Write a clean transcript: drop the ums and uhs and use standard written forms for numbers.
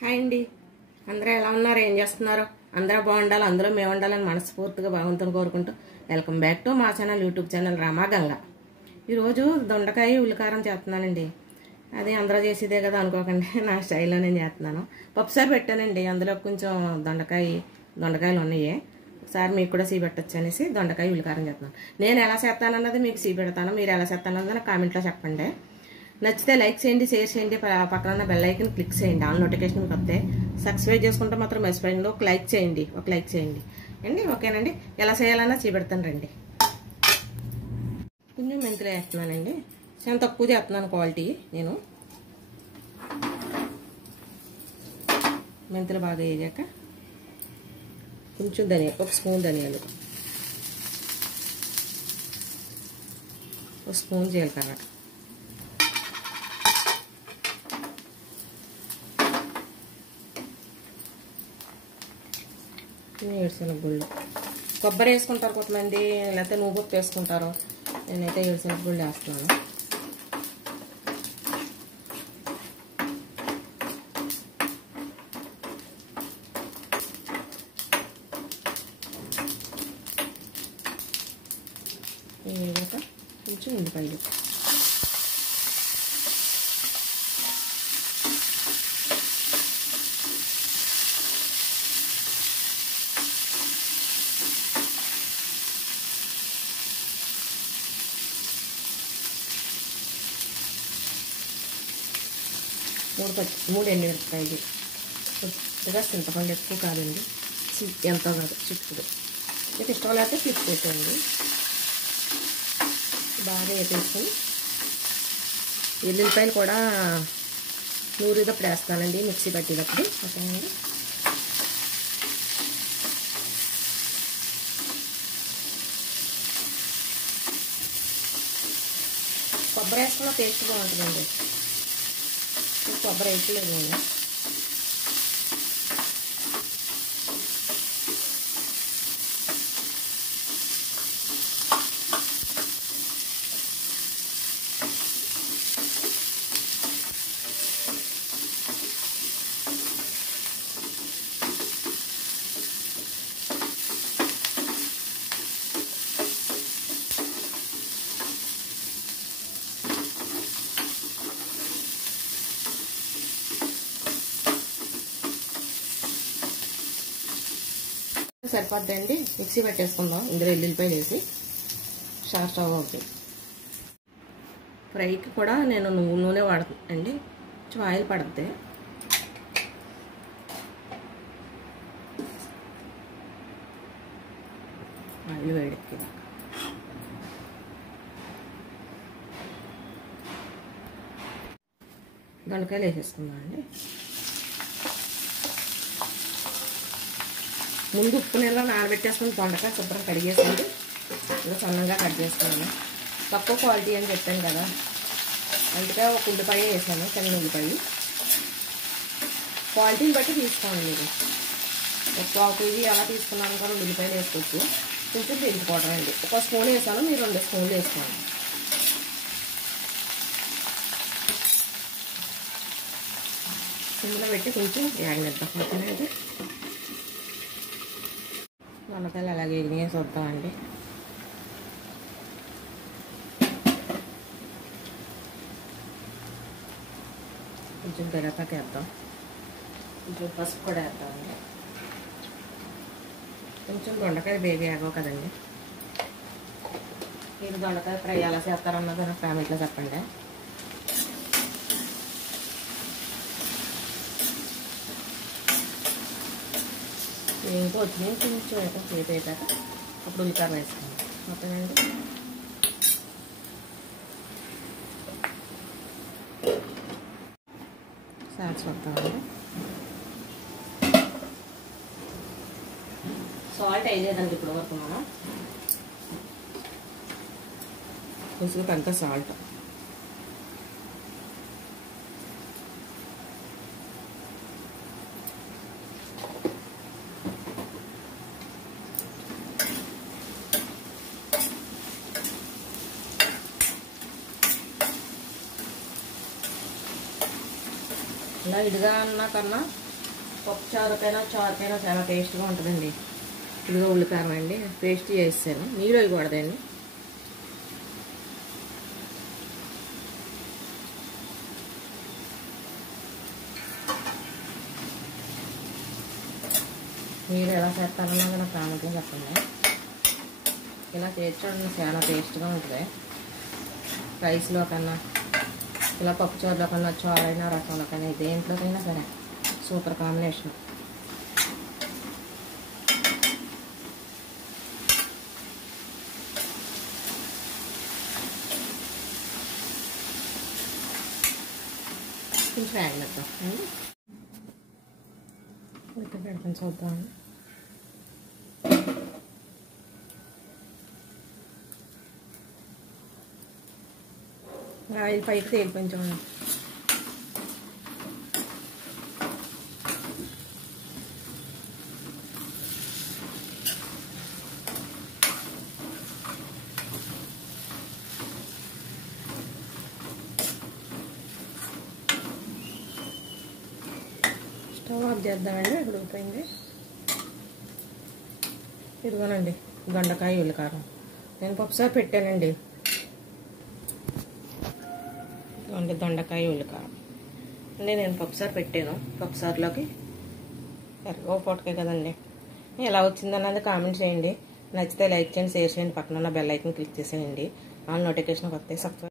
Hi అండి, అందరూ ఎలా ఉన్నారు? ఏం చేస్తున్నారు? అందరూ బాగుండాలి, అందరూ మేము ఉండాలని మనస్ఫూర్తిగా భగవంతుని కోరుకుంటూ వెల్కమ్ బ్యాక్ టు మా ఛానల్, యూట్యూబ్ ఛానల్ రామాగంగ. ఈరోజు దొండకాయ ఉల్లికారం చేస్తున్నానండి. అది అందరూ చేసేదే కదా అనుకోకండి, నా స్టైల్లో నేను చేస్తున్నాను. పప్పుసారి పెట్టానండి, అందులో కొంచెం దొండకాయలు ఉన్నాయి. ఒకసారి మీకు కూడా సీ పెట్టచ్చు అనేసి దొండకాయ ఉల్లికారం చేస్తున్నాను. నేను ఎలా చేస్తానన్నది మీకు సీ పెడతాను, మీరు ఎలా చేస్తానన్నది నాకు కామెంట్లో చెప్పండి. నచ్చితే లైక్ చేయండి, షేర్ చేయండి, పక్కన ఉన్న బెల్ ఐకన్ క్లిక్ చేయండి, ఆల్ నోటిఫికేషన్ మీకు వస్తే. సబ్స్క్రైబ్ చేసుకుంటే మాత్రం మర్చిపోయింది, ఒక లైక్ చేయండి అండి. ఓకేనండి, ఎలా చేయాలన్నా చూపెడతాను రండి. కొంచెం మెంతులు వేస్తున్నానండి, చాలా తక్కువ చేస్తున్నాను క్వాలిటీ. నేను మెంతులు బాగా వేయాక కొంచెం ఒక స్పూన్ ధనియాలు, ఒక స్పూన్ జీలకర్ర, ఏడుశనగగుళ్ళు. కొబ్బరి వేసుకుంటారు కొంతమంది, లేకపోతే నువ్వుపప్పు వేసుకుంటారు. నేనైతే ఏడుశనగగుళ్ళు వేస్తున్నాను. వేగాక కొంచెం ఉల్లిపాయలు, మూడు ఎండుమిరపకాయలు, కొద్దిగా చింతపండు, ఎక్కువ కాదండి, ఎంతో కాదు, చిక్కుడు. మీకు ఇష్టం లేకపోతే తీసుకొచ్చండి. బాగా వేసేసుకొని ఎల్లుల్లిపాయలు కూడా నూరేటప్పుడు వేస్తానండి, మిక్సీ పట్టేటప్పుడు. ఓకేనండి, కొబ్బరి వేసుకున్న టేస్ట్ బాగుంటుందండి. కొబ్బరి వేయట్లేదు నేను. సరిపోద్దండి, మిక్సీ పెట్టేసుకుందాం. ఇందులో ఎల్లుల్లిపాయలు వేసి స్టవ్ అవుతాయి. ఫ్రైకి కూడా నేను నూనె వాడుతానండి, కొంచెం ఆయిల్ పడుతుంది. ఆయిల్ వేడెక్కి దొండకాయలు వేసేసుకుందాం అండి. ముందు ఉప్పు నీళ్ళలో నానబెట్టేసుకుని దొండకాయ శుభ్రం కడిగేసింది, ఇలా సన్నగా కట్ చేసుకున్నాను. తక్కువ క్వాలిటీ అని చెప్పాను కదా, అందుకే ఒక ఉల్లిపాయ వేసాను, చిన్న ఉల్లిపాయ. క్వాలిటీని బట్టి తీసుకోండి మీరు. ఒక కేజీ అలా తీసుకున్నాను కదా, ఉల్లిపాయలు వేసుకోవచ్చు. కొంచెం పెంచుకోవడం అండి, ఒక స్పూన్ వేసాను, మీరు 2 స్పూన్లు వేసుకోండి. సిమ్లో పెట్టి కొంచెం యాగనిద్దాం. ఓకేనండి, దొండకాయలు అలాగే ఎగిరిగా చూద్దామండి. కొంచెం కరివేపాకు వేద్దాం, కొంచెం పసుపు కూడా వేద్దామండి. కొంచెం దొండకాయ వేగాగో కదండి. మీరు దొండకాయ ఫ్రై ఎలా చేస్తారన్నది నాకు కామెంట్లో చెప్పండి. ఇంకో వచ్చినాయి, కొంచెం సేపు అయిపోయాక అప్పుడు ఉల్లికారం వేసుకోండి. ఓకేనండి, సాల్ట్ చూద్దామండి. సాల్ట్ వేయలేదండి ఇప్పుడు వరకు మనం, కొంచెం తగ్గ సాల్ట్. ఇలా ఇదిగా అన్నా కన్నా పప్పు చారుకైనా చారుకైనా చాలా టేస్ట్గా ఉంటుందండి. ఇదిగో ఉల్లికారం అండి, పేస్ట్ చేసాను, నీళ్ళు వేయకూడదండి. మీరు ఎలా చేస్తారన్నది నాకు కామెంట్లో చెప్పండి. ఇలా చేసి చూడండి, చాలా టేస్ట్గా ఉంటుంది. రైస్లో కన్నా, ఇలా పప్పుచారులో కన్నా, చారైనా రసంలో కన్నా, దేంట్లోకైనా సరే సూపర్ కాంబినేషన్. కొంచెం ఆగినట్టు ఉడక పెడతాను, చూద్దాం. ఆయిల్ పైకి తేలిపోయింది చూడండి. స్టవ్ ఆఫ్ చేద్దామండి. ఉడికిపోయింది. ఇదిగోనండి దొండకాయ ఉల్లికారం. నేను పప్పుసారి పెట్టానండి. దొండకాయ ఉల్లికారం అంటే నేను పప్పుసారి పెట్టాను. పప్పుసారులోకి ఓ పూటకే కదండి. ఎలా వచ్చిందన్నది కామెంట్ చేయండి. నచ్చితే లైక్ చేయండి, షేర్ చేయండి, పక్కన ఉన్న బెల్ ఐకాన్ క్లిక్ చేసేయండి. ఆల్ నోటిఫికేషన్ వస్తాయి. సబ్స్క్రైబ్